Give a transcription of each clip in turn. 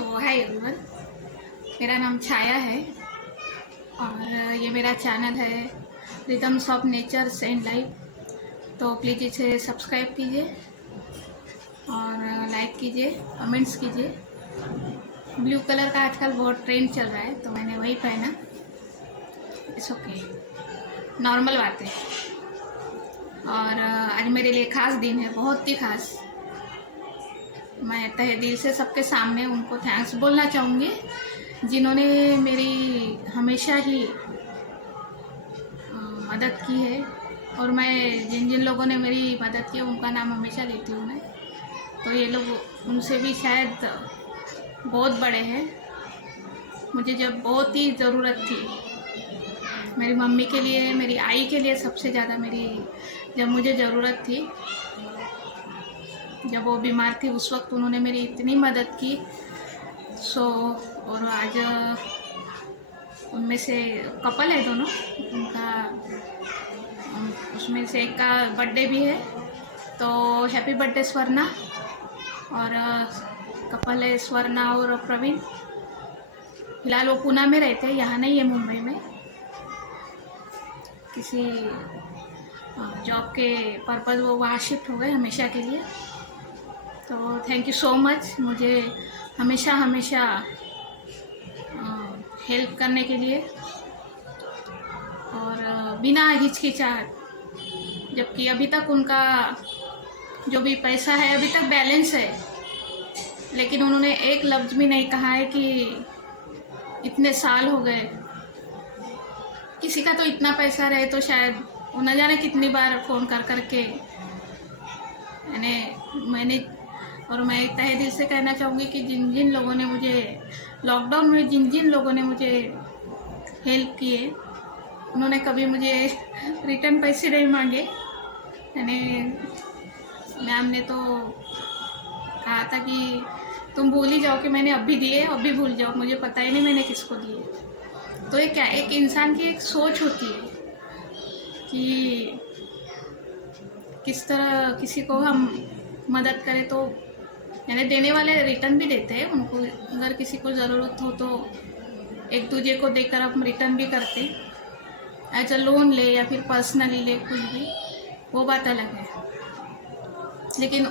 सो hi everyone, मेरा नाम छाया है और ये मेरा चैनल है rhythms of natures and life. तो प्लीज़ इसे सब्सक्राइब कीजिए और लाइक कीजिए, कमेंट्स कीजिए। ब्लू कलर का आजकल बहुत ट्रेंड चल रहा है तो मैंने वही पहना। इट्स ओके, नॉर्मल बात है। और आज मेरे लिए ख़ास दिन है, बहुत ही ख़ास। मैं तहे दिल से सबके सामने उनको थैंक्स बोलना चाहूँगी जिन्होंने मेरी हमेशा ही मदद की है। और मैं जिन जिन लोगों ने मेरी मदद की है उनका नाम हमेशा लेती हूँ मैं। तो ये लोग उनसे भी शायद बहुत बड़े हैं। मुझे जब बहुत ही ज़रूरत थी, मेरी मम्मी के लिए, मेरी आई के लिए सबसे ज़्यादा मेरी जब मुझे ज़रूरत थी, जब वो बीमार थी, उस वक्त उन्होंने मेरी इतनी मदद की। और आज उनमें से कपल है दोनों, उनका उसमें से एक का बर्थडे भी है। तो हैप्पी बर्थडे स्वर्णा। और कपल है स्वर्णा और प्रवीण। फिलहाल वो पुणे में रहते हैं, यहाँ नहीं है मुंबई में, किसी जॉब के पर्पज़ वो वहाँ शिफ्ट हो गए हमेशा के लिए। तो थैंक यू सो मच मुझे हमेशा हमेशा हेल्प करने के लिए। और बिना हिचकिचाहट, जबकि अभी तक उनका जो भी पैसा है अभी तक बैलेंस है, लेकिन उन्होंने एक लफ्ज़ भी नहीं कहा है कि इतने साल हो गए। किसी का तो इतना पैसा रहे तो शायद वो न जाने कितनी बार फ़ोन कर करके मैंने और मैं तहे दिल से कहना चाहूँगी कि जिन जिन लोगों ने मुझे लॉकडाउन में जिन जिन लोगों ने मुझे हेल्प किए, उन्होंने कभी मुझे रिटर्न पैसे नहीं मांगे। मैम ने तो कहा था कि तुम भूल ही जाओ कि मैंने अभी दिए, अभी भूल जाओ, मुझे पता ही नहीं मैंने किसको दिए। तो ये क्या, एक इंसान की एक सोच होती है कि किस तरह किसी को हम मदद करें। तो देने वाले रिटर्न भी देते हैं उनको, अगर किसी को ज़रूरत हो तो एक दूसरे को देकर हम रिटर्न भी करते, एज अ लोन ले या फिर पर्सनली ले, कुछ भी, वो बात अलग है। लेकिन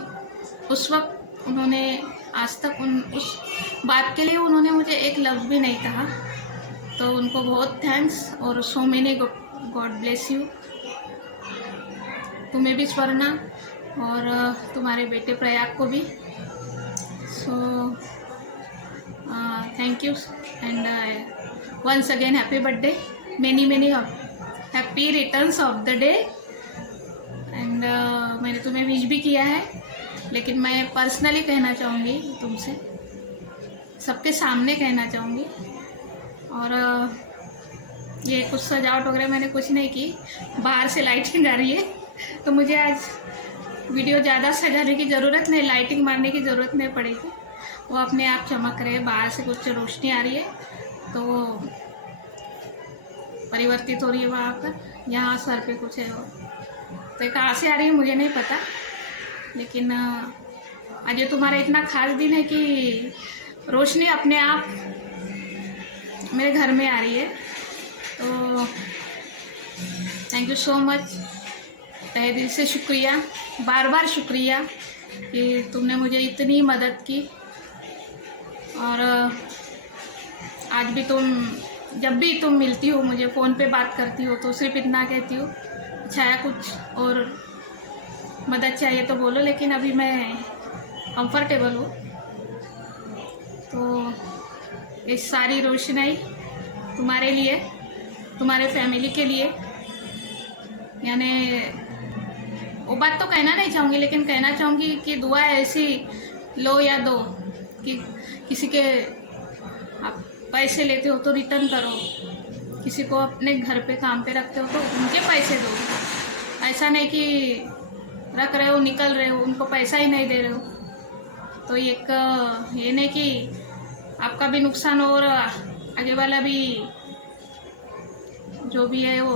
उस वक्त उन्होंने आज तक उस बात के लिए उन्होंने मुझे एक लफ्ज़ भी नहीं कहा। तो उनको बहुत थैंक्स और so many God bless you. तुम्हें भी स्वर्णा और तुम्हारे बेटे प्रयाग को भी। So thank you and once again happy birthday, many many happy returns of the day. And मैंने तुम्हें विश भी किया है, लेकिन मैं पर्सनली कहना चाहूँगी तुमसे, सबके सामने कहना चाहूँगी। और ये कुछ सजावट वगैरह मैंने कुछ नहीं की, बाहर से लाइटिंग आ रही है तो मुझे आज वीडियो ज़्यादा सजाने की ज़रूरत नहीं, लाइटिंग मारने की ज़रूरत नहीं पड़ेगी, वो अपने आप चमक रहे। बाहर से कुछ रोशनी आ रही है तो वो परिवर्तित हो रही है वहाँ पर, यहाँ सर पे कुछ है वो, तो ये कहाँ से आ रही है मुझे नहीं पता। लेकिन आज ये तुम्हारा इतना खास दिन है कि रोशनी अपने आप मेरे घर में आ रही है। तो थैंक यू सो मच, तहे दिल से शुक्रिया, बार बार शुक्रिया कि तुमने मुझे इतनी मदद की। और आज भी जब भी तुम मिलती हो, मुझे फ़ोन पे बात करती हो, तो सिर्फ इतना कहती हो, छाया कुछ और मदद चाहिए तो बोलो, लेकिन अभी मैं कंफर्टेबल हूँ। तो इस सारी रोशनाई तुम्हारे लिए, तुम्हारे फैमिली के लिए, वो बात तो कहना नहीं चाहूँगी, लेकिन कहना चाहूँगी कि दुआ ऐसी लो या दो कि किसी के आप पैसे लेते हो तो रिटर्न करो, किसी को अपने घर पे काम पे रखते हो तो उनके पैसे दो। ऐसा नहीं कि रख रहे हो, निकल रहे हो, उनको पैसा ही नहीं दे रहे हो। तो ये नहीं कि आपका भी नुकसान हो और आगे वाला भी जो भी है वो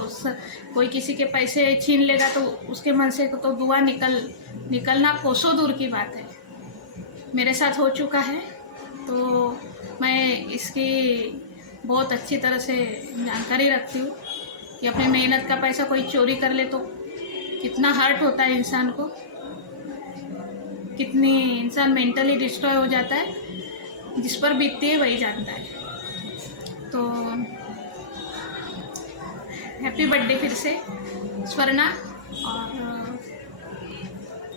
कोई किसी के पैसे छीन लेगा तो उसके मन से तो दुआ निकलना कोसों दूर की बात है। मेरे साथ हो चुका है तो मैं इसकी बहुत अच्छी तरह से जानकारी रखती हूँ कि अपने मेहनत का पैसा कोई चोरी कर ले तो कितना हर्ट होता है इंसान को, कितनी इंसान मेंटली डिस्ट्रॉय हो जाता है, जिस पर बीतती है वही जानता है। तो हैप्पी बर्थडे फिर से स्वर्णा, और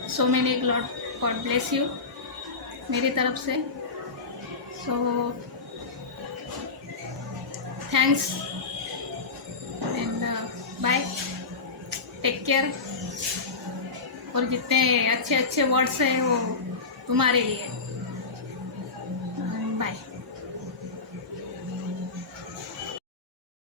so many God bless you मेरी तरफ से। So thanks and bye, take care. और जितने अच्छे अच्छे वर्ड्स हैं वो तुम्हारे लिए।